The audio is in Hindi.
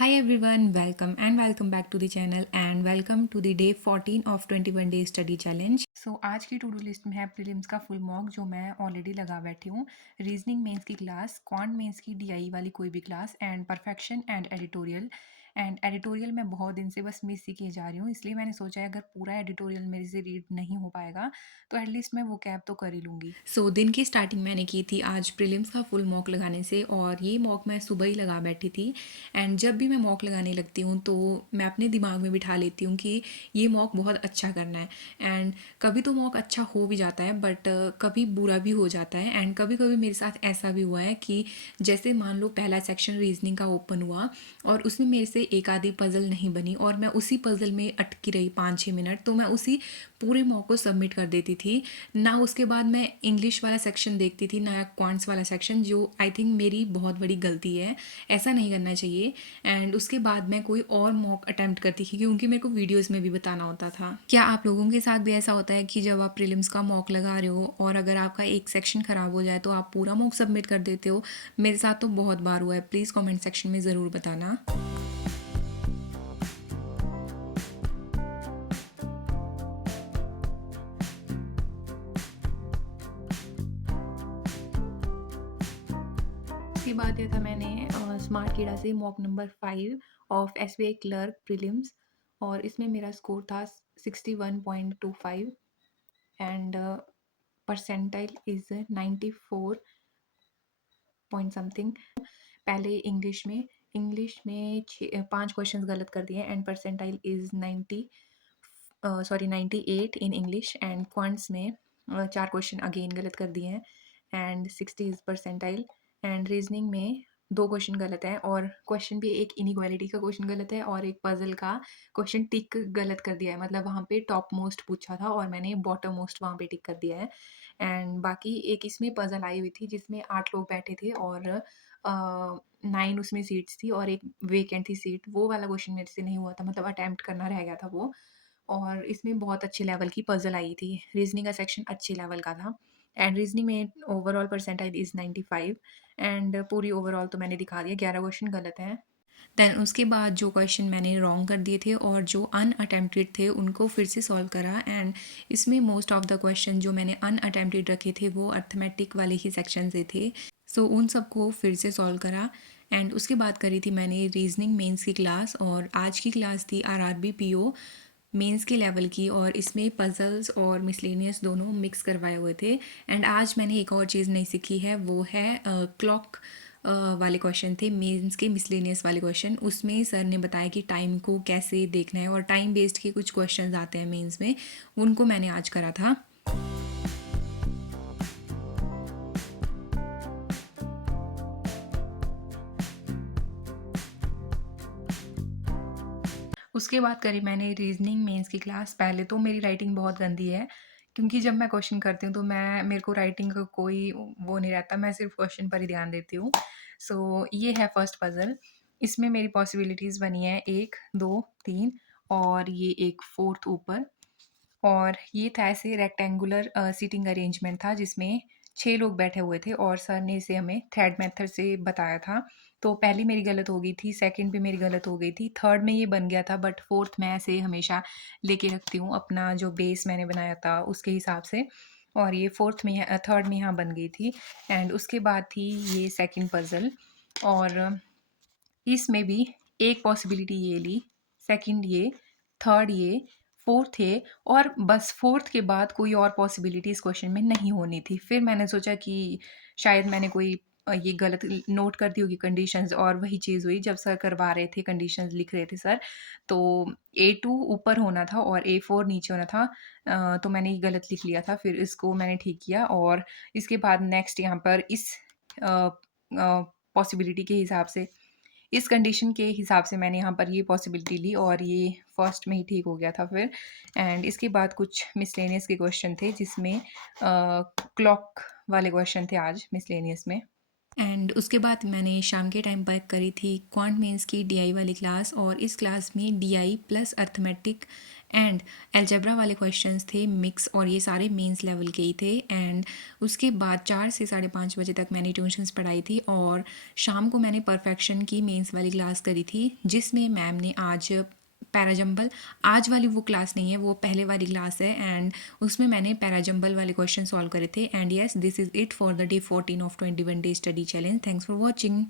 Hi everyone, welcome back to the channel and welcome to the day 14 of 21 day study challenge. So आज की टू डू लिस्ट में है प्रीलिम्स का फुल मॉक जो मैं ऑलरेडी लगा बैठी हूँ, रीजनिंग मेंस की क्लास, क्वांट मेंस की डीआई वाली कोई भी class and perfection and editorial मैं बहुत दिन से बस मिस ही किए जा रही हूँ, इसलिए मैंने सोचा है अगर पूरा एडिटोरियल मेरे से रीड नहीं हो पाएगा तो एटलीस्ट मैं वो कैप तो कर ही लूँगी। दिन की स्टार्टिंग मैंने की थी आज प्रीलिम्स का फुल मॉक लगाने से और ये मॉक मैं सुबह ही लगा बैठी थी। एंड जब भी मैं मॉक लगाने लगती हूँ तो मैं अपने दिमाग में बिठा लेती हूँ कि ये मॉक बहुत अच्छा करना है। एंड कभी तो मॉक अच्छा हो भी जाता है बट कभी बुरा भी हो जाता है। एंड कभी कभी मेरे साथ ऐसा भी हुआ है कि जैसे मान लो पहला सेक्शन रीजनिंग का ओपन हुआ और उसमें मेरे से एक आधी पजल नहीं बनी और मैं उसी पजल में अटकी रही 5-6 मिनट, तो मैं उसी पूरे मॉक को सबमिट कर देती थी। ना उसके बाद मैं इंग्लिश वाला सेक्शन देखती थी ना क्वांट्स वाला सेक्शन, जो आई थिंक मेरी बहुत बड़ी गलती है, ऐसा नहीं करना चाहिए। एंड उसके बाद मैं कोई और मॉक अटैम्प्ट करती थी क्योंकि मेरे को वीडियोस में भी बताना होता था। क्या आप लोगों के साथ भी ऐसा होता है कि जब आप प्रीलिम्स का मॉक लगा रहे हो और अगर आपका एक सेक्शन ख़राब हो जाए तो आप पूरा मॉक सबमिट कर देते हो? मेरे साथ तो बहुत बार हुआ है, प्लीज़ कमेंट सेक्शन में ज़रूर बताना। उसके बाद दिया था मैंने स्मार्ट कीड़ा से mock number 5 of SBI clerk prelims और इसमें मेरा स्कोर था 61.25 and percentile is 94 point something. पहले इंग्लिश में 5 क्वेश्चंस गलत कर दिए and percentile is 98 in English and quants में 4 क्वेश्चन अगेन गलत कर दिए हैं and 60 is percentile. And reasoning में 2 क्वेश्चन गलत है और क्वेश्चन भी एक इनइक्वालिटी का क्वेश्चन गलत है और एक पजल का क्वेश्चन टिक गलत कर दिया है, मतलब वहाँ पे टॉप मोस्ट पूछा था और मैंने बॉटम मोस्ट वहाँ पे टिक कर दिया है। एंड बाकी एक इसमें पजल आई हुई थी जिसमें 8 लोग बैठे थे और 9 उसमें सीट्स थी और एक वेकेंट थी सीट, वो वाला क्वेश्चन मेरे से नहीं हुआ था, मतलब अटेम्प्ट करना रह गया था वो। और इसमें बहुत अच्छे लेवल की पजल आई थी, रीजनिंग का सेक्शन अच्छे लेवल का था एंड रीजनिंग में ओवरऑल परसेंटाइल इज़ 95 एंड पूरी ओवरऑल तो मैंने दिखा दिया, 11 क्वेश्चन गलत हैं। देन उसके बाद जो क्वेश्चन मैंने रॉन्ग कर दिए थे और जो अनअटेम्प्टेड थे उनको फिर से सॉल्व करा एंड इसमें मोस्ट ऑफ द क्वेश्चन जो मैंने अनअटेम्प्टेड रखे थे वो अर्थमेटिक वाले ही सेक्शन से थे, सो उन सबको फिर से सॉल्व करा। एंड उसके बाद करी थी मैंने रीजनिंग मेंस की क्लास और आज की क्लास थी आरआरबी पीओ मेंस के लेवल की और इसमें पजल्स और मिसलेनियस दोनों मिक्स करवाए हुए थे। एंड आज मैंने एक और चीज़ नहीं सीखी है, वो है क्लॉक वाले क्वेश्चन थे मेंस के, मिसलेनियस वाले क्वेश्चन। उसमें सर ने बताया कि टाइम को कैसे देखना है और टाइम बेस्ड के कुछ क्वेश्चंस आते हैं मेंस में, उनको मैंने आज करा था। उसके बाद करी मैंने रीजनिंग मेंस की क्लास। पहले तो मेरी राइटिंग बहुत गंदी है क्योंकि जब मैं क्वेश्चन करती हूँ तो मेरे को राइटिंग का कोई वो नहीं रहता, मैं सिर्फ क्वेश्चन पर ही ध्यान देती हूँ। सो ये है फर्स्ट पजल। इसमें मेरी पॉसिबिलिटीज़ बनी है 1 2 3 और ये एक फोर्थ ऊपर। और ये था ऐसे रेक्टेंगुलर सीटिंग अरेंजमेंट था जिसमें 6 लोग बैठे हुए थे और सर ने इसे हमें थ्रेड मेथड से बताया था। तो पहली मेरी गलत हो गई थी, सेकंड भी मेरी गलत हो गई थी, थर्ड में ये बन गया था बट फोर्थ मैं ऐसे हमेशा लेके रखती हूँ अपना जो बेस मैंने बनाया था उसके हिसाब से, और ये फोर्थ में थर्ड में यहाँ बन गई थी। एंड उसके बाद थी ये सेकंड पज़ल और इसमें भी एक पॉसिबिलिटी ये ली, सेकंड ये, थर्ड ये, फोर्थ ये और बस फोर्थ के बाद कोई और पॉसिबिलिटी इस क्वेश्चन में नहीं होनी थी। फिर मैंने सोचा कि शायद मैंने कोई ये गलत नोट कर दी होगी कंडीशंस और वही चीज़ हुई जब सर करवा रहे थे, कंडीशंस लिख रहे थे सर, तो A2 ऊपर होना था और A4 नीचे होना था। तो मैंने ये गलत लिख लिया था, फिर इसको मैंने ठीक किया और इसके बाद नेक्स्ट यहाँ पर इस पॉसिबिलिटी के हिसाब से, इस कंडीशन के हिसाब से मैंने यहाँ पर ये पॉसिबिलिटी ली और ये फर्स्ट में ही ठीक हो गया था फिर। एंड इसके बाद कुछ मिसलेनियस के क्वेश्चन थे जिसमें क्लॉक वाले क्वेश्चन थे आज मिसलेनियस में। एंड उसके बाद मैंने शाम के टाइम पर करी थी क्वांट मेंस की डीआई वाली क्लास और इस क्लास में DI plus arithmetic and algebra वाले क्वेश्चंस थे मिक्स और ये सारे मेंस लेवल के ही थे। एंड उसके बाद 4 से 5:30 बजे तक मैंने ट्यूशन्स पढ़ाई थी और शाम को मैंने परफेक्शन की मेंस वाली क्लास करी थी, जिसमें मैम ने आज पैराजंबल, आज वाली वो क्लास नहीं है, वो पहले वाली क्लास है, एंड उसमें मैंने पैराजंबल वाले क्वेश्चन सॉल्व करे थे। And yes, this is it for the day 14 of 21 day study challenge. Thanks for watching.